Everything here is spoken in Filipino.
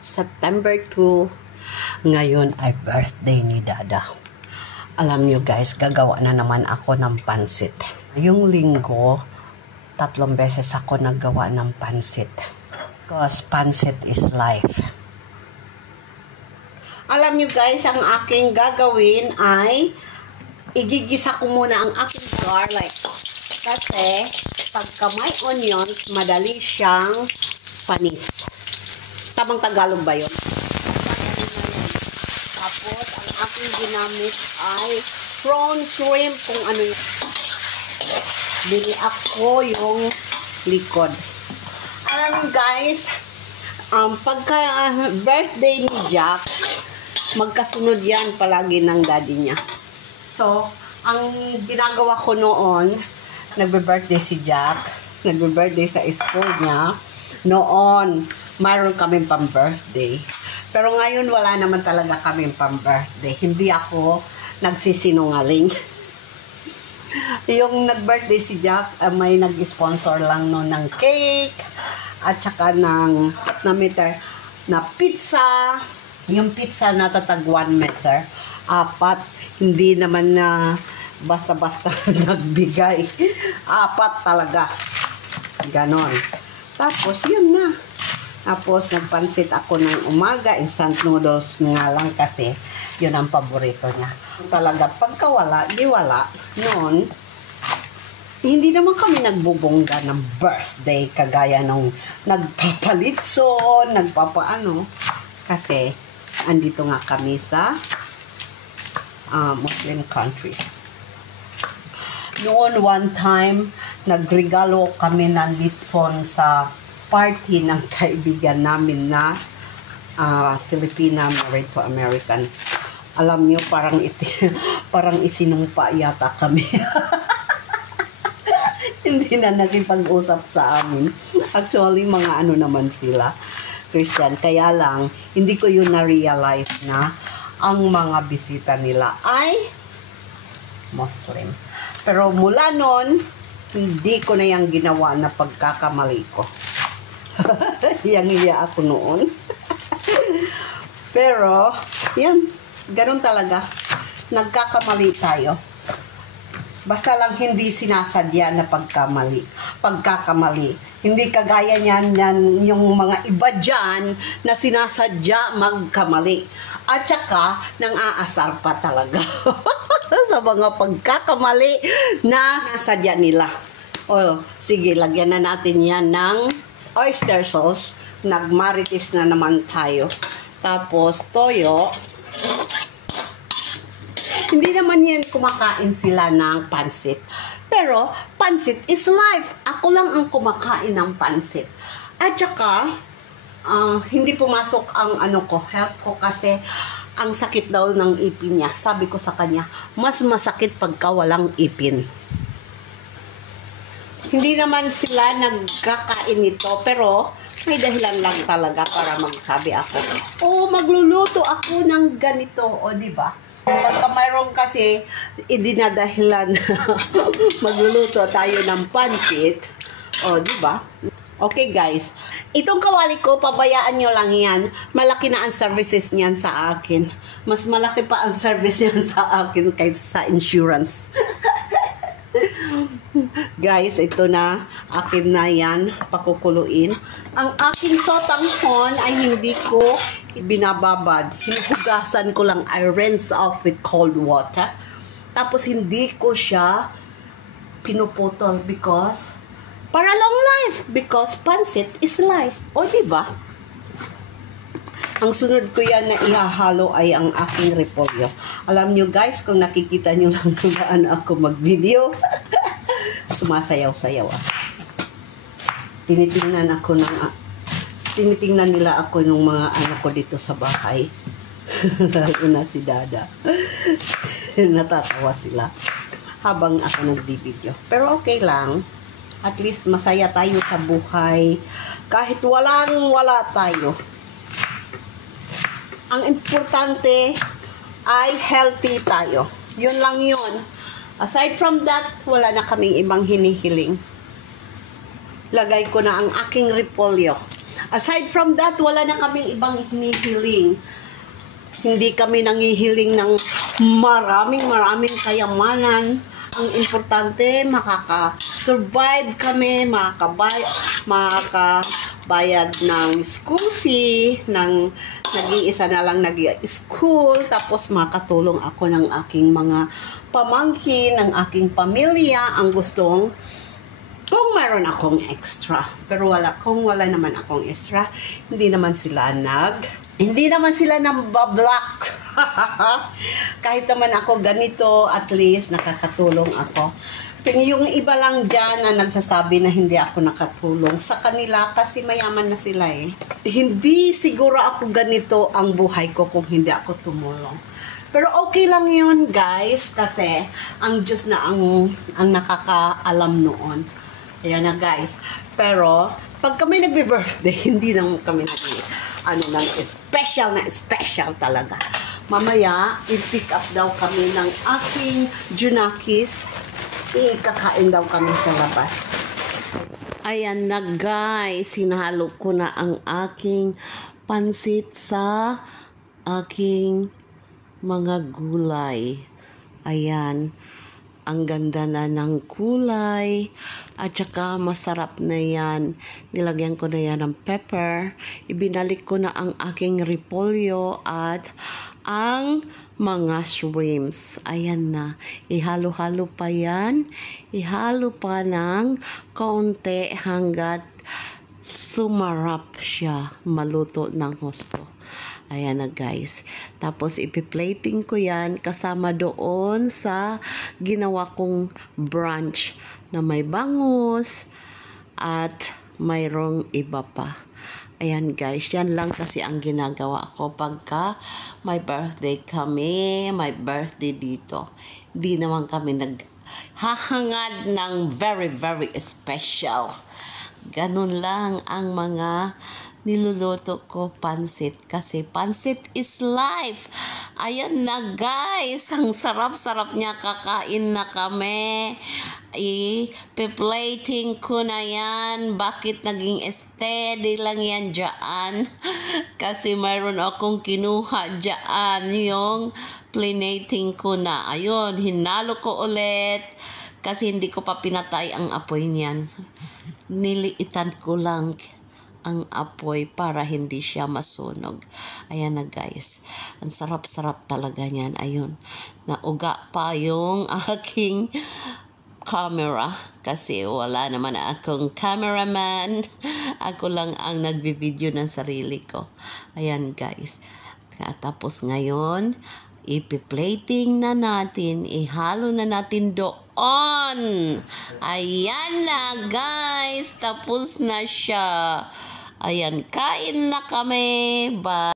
September 2. Ngayon ay birthday ni Dada. Alam nyo guys, gagawa na naman ako ng pansit. Yung linggo, 3 beses ako naggawa ng pansit. Because pansit is life. Alam nyo guys, ang aking gagawin ay igigisa ko muna ang aking garlic. Kasi pagka may onions, madali siyang panis. Tamang Tagalog ba yun? Tapos, ang aking ginamit ay prawn shrimp, kung ano yun. Bili ako yung likod. Alam mo guys, pagka birthday ni Jack, magkasunod yan palagi ng daddy niya. So, ang ginagawa ko noon, nagbe-birthday si Jack, nagbe-birthday sa school niya, noon, mayroon kaming pang-birthday. Pero ngayon, wala naman talaga kaming pang-birthday. Hindi ako nagsisinungaling. Yung nag-birthday si Jack, may nag-sponsor lang noon ng cake, at saka ng meter na pizza. Yung pizza na tatag 1 meter. 4, hindi naman na basta-basta nagbigay. 4 talaga. Ganon. Tapos, yun na. Tapos, nagpansit ako ng umaga. Instant noodles nga lang kasi yun ang paborito niya. Talaga, pagka wala, di wala. Noon, hindi naman kami nagbubongga ng birthday kagaya nung nagpapalitson, nagpapaano. Kasi, andito nga kami sa Muslim country. Noon, one time, nagregalo kami ng litson sa party ng kaibigan namin na Filipina married to American. Alam niyo, parang isinumpa yata kami. Hindi na nakipag-usap sa amin. Actually, mga ano naman sila, Christian. Kaya lang, hindi ko yun na-realize na ang mga bisita nila ay Muslim. Pero mula nun, hindi ko na yung ginawa na pagkakamali ko. Hiyang-hiya ako noon. Pero, yan, ganun talaga. Nagkakamali tayo. Basta lang hindi sinasadya na pagkakamali. Hindi kagaya niyan yung mga iba dyan na sinasadya magkamali. At saka, nang-aasar pa talaga. Sa mga pagkakamali na nasadya nila. O, sige, lagyan na natin yan ng oyster sauce. Nagmaritis na naman tayo. Tapos, toyo. Hindi naman yan kumakain sila ng pansit. Pero, pansit is life. Ako lang ang kumakain ng pansit. At saka, hindi pumasok ang health ko kasi ang sakit daw ng ipin niya. Sabi ko sa kanya, mas masakit pagka walang ipin. Hindi naman sila nagkakain nito, pero may dahilan lang talaga para magsabi ako. Magluluto ako ng ganito. Diba? Pagka mayroon kasi idinadahilan magluluto tayo ng pansit. Diba? Okay guys, itong kawali ko, pabayaan nyo lang yan. Malaki na ang services niyan sa akin. Mas malaki pa ang service niyan sa akin kaysa sa insurance. Guys, ito na. Akin na yan. Pakukuluin. Ang aking sotanghon ay hindi ko binababad. Hinuhugasan ko lang. I rinse off with cold water. Tapos hindi ko siya pinuputol because para long life. Because pansit is life. Diba? Ang sunod ko yan na ihahalo ay ang aking repolyo. Alam nyo guys, kung nakikita nyo lang kung paano ako mag-video, sumasayaw-sayaw ako. Tinitingnan nila ako ng mga anak ko dito sa bahay. Lalo na si Dada. Natatawa sila habang ako nag-video. Pero okay lang. At least masaya tayo sa buhay. Kahit wala tayo. Ang importante ay healthy tayo. Yun lang yun. Aside from that, wala na kaming ibang hinihiling. Lagay ko na ang aking repolyo. Aside from that, wala na kaming ibang hinihiling. Hindi kami nangihiling ng maraming kayamanan. Ang importante, makaka-survive kami, makakabayad ng school fee, ng nag-iisa na lang nag-school, tapos makatulong ako ng aking mga pamangkin, ng aking pamilya, ang gustong kung meron akong extra. Pero kung wala naman akong extra, hindi naman sila nambablock. Kahit naman ako ganito, at least nakakatulong ako. Yung iba lang dyan na nagsasabi na hindi ako nakatulong sa kanila kasi mayaman na sila eh. Hindi siguro ako ganito ang buhay ko kung hindi ako tumulong. Pero okay lang yun guys, kasi ang Diyos na ang nakakaalam noon. Ayan na guys. Pero pag kami nagbe-birthday, hindi naman kami ng special talaga. Mamaya, i-pick up daw kami ng aking Junakis. Kakain daw kami sa labas. Ayan na guys, sinahalo ko na ang aking pansit sa aking mga gulay. Ayan, ang ganda na ng kulay at saka masarap na yan. Nilagyan ko na yan ng pepper. Ibinalik ko na ang aking repolyo at ang mga shrimps. Ayan na. Ihalo-halo pa yan. Ihalo pa ng kaunti hanggat sumarap siya. Maluto ng husto. Ayan na guys. Tapos ipi-plating ko yan kasama doon sa ginawa kong brunch na may bangus at mayroong iba pa. Ayan guys, yan lang kasi ang ginagawa ko pagka may birthday kami, may birthday dito. Di naman kami naghahangad ng very special. Ganun lang ang mga niluluto ko, pansit. Kasi pansit is life. Ayan na guys, ang sarap-sarap niya, kakain na kami. I-plating ko na yan. Bakit naging steady lang yan dyan? Kasi mayroon akong kinuha dyan. Yung plating ko na. Ayun, hinalo ko ulit. Kasi hindi ko pa pinatay ang apoy niyan. Niliitan ko lang ang apoy para hindi siya masunog. Ayan na guys. Ang sarap-sarap talaga niyan. Ayun. Nauga pa yung aking camera kasi wala naman akong cameraman. Ako lang ang nagbibideo ng sarili ko. Ayan guys. Tapos ngayon, ipi-plating na natin, ihalo na natin doon. Ayan na guys, tapos na siya. Ayan, kain na kami. Bye.